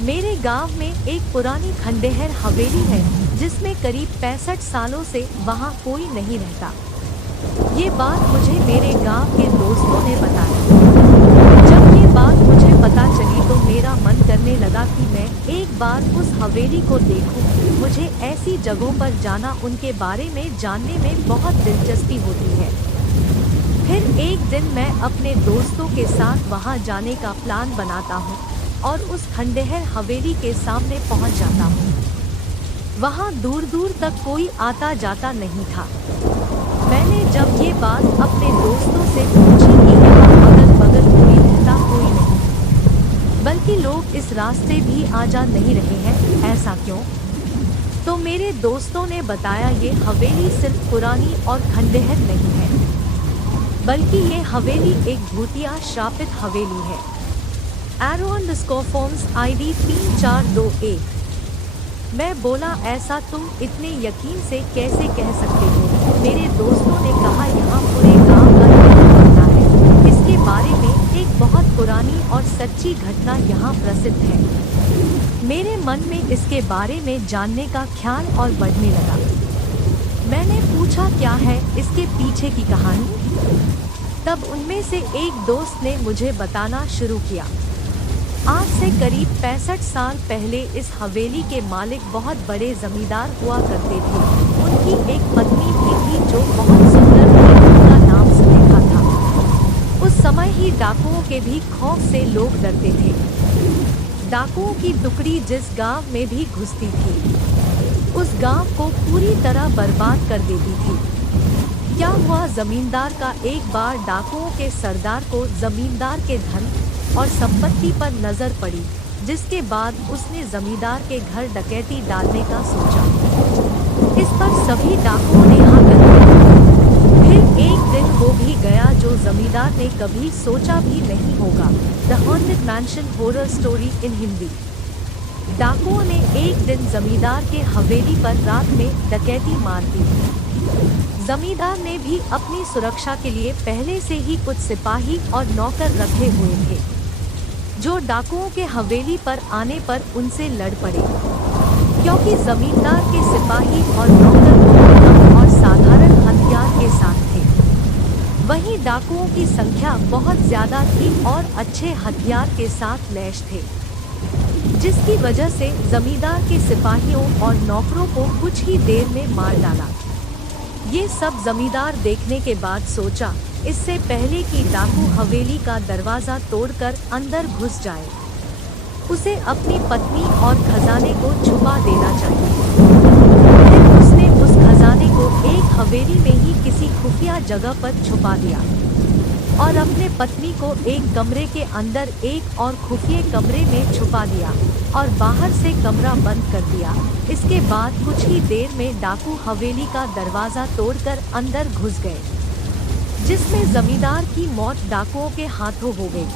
मेरे गांव में एक पुरानी खंडहर हवेली है जिसमें करीब 65 सालों से वहां कोई नहीं रहता। ये बात मुझे मेरे गांव के दोस्तों ने बताई। जब ये बात मुझे पता चली तो मेरा मन करने लगा कि मैं एक बार उस हवेली को देखूं। मुझे ऐसी जगहों पर जाना, उनके बारे में जानने में बहुत दिलचस्पी होती है। फिर एक दिन मैं अपने दोस्तों के साथ वहां जाने का प्लान बनाता हूं और उस खंडहर हवेली के सामने पहुंच जाता हूं। वहां दूर दूर तक कोई आता जाता नहीं था। मैंने जब ये बात अपने दोस्तों से पूछी कि यहाँ अगल बगल कोई रहता, कोई नहीं, बल्कि लोग इस रास्ते भी आ जा नहीं रहे हैं, ऐसा क्यों? तो मेरे दोस्तों ने बताया ये हवेली सिर्फ पुरानी और खंडहर नहीं है, बल्कि ये हवेली एक भूतिया श्रापित हवेली है। एरो_फॉर्म्स ID 3421। मैं बोला, ऐसा तुम इतने यकीन से कैसे कह सकते हो? मेरे दोस्तों ने कहा, यहाँ पूरे गांव का यही मानना है। इसके बारे में एक बहुत पुरानी और सच्ची घटना यहाँ प्रसिद्ध है। मेरे मन में इसके बारे में जानने का ख्याल और बढ़ने लगा। मैंने पूछा, क्या है इसके पीछे की कहानी? तब उनमें से एक दोस्त ने मुझे बताना शुरू किया। आज से करीब 65 साल पहले इस हवेली के मालिक बहुत बड़े जमींदार हुआ करते थे। उनकी एक पत्नी भी थी जो बहुत सुंदर थी, उनका नाम सुलेखा था। उस समय ही डाकुओं के भी खौफ से लोग डरते थे। डाकुओं की टुकड़ी जिस गांव में भी घुसती थी, उस गांव को पूरी तरह बर्बाद कर देती थी। क्या हुआ, जमींदार का एक बार डाकुओं के सरदार को जमींदार के धन और संपत्ति पर नजर पड़ी, जिसके बाद उसने जमींदार के घर डकैती डालने का सोचा। इस पर सभी डाकुओं ने हाँ कर दिया। फिर एक दिन वो भी गया जो जमींदार ने कभी सोचा भी नहीं होगा। The haunted mention horror story in Hindi. डाकुओं ने एक दिन जमींदार के हवेली पर रात में डकैती मार दी। जमींदार ने भी अपनी सुरक्षा के लिए पहले से ही कुछ सिपाही और नौकर रखे हुए थे, जो डाकुओं के हवेली पर आने पर उनसे लड़ पड़े। क्योंकि जमींदार के सिपाही और नौकर बहुत कम और साधारण हथियार के साथ थे, वहीं डाकुओं की संख्या बहुत ज्यादा थी और अच्छे हथियार के साथ लैस थे, जिसकी वजह से जमींदार के सिपाहियों और नौकरों को कुछ ही देर में मार डाला। ये सब जमींदार देखने के बाद सोचा, इससे पहले कि डाकू हवेली का दरवाजा तोड़कर अंदर घुस जाए, उसे अपनी पत्नी और खजाने को छुपा देना चाहिए। फिर उसने उस खजाने को एक हवेली में ही किसी खुफिया जगह पर छुपा दिया और अपने पत्नी को एक कमरे के अंदर एक और खुफिया कमरे में छुपा दिया और बाहर से कमरा बंद कर दिया। इसके बाद कुछ ही देर में डाकू हवेली का दरवाजा तोड़कर अंदर घुस गए, जिसमें जमींदार की मौत डाकुओं के हाथों हो गई।